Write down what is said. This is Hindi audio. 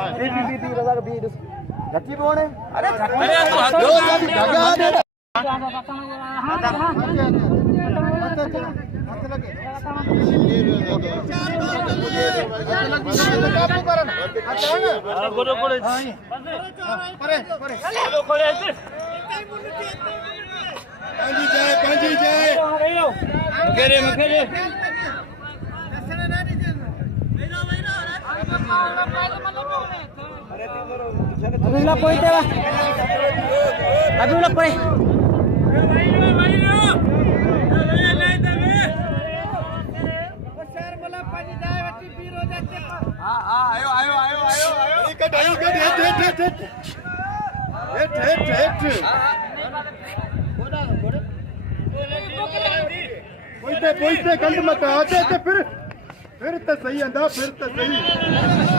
दी रजा का बीर झट्टी बोने अरे अभी पॉइंट है अभी पॉइंट गंद मत आते फिर तो सही आंदा फिर तो सही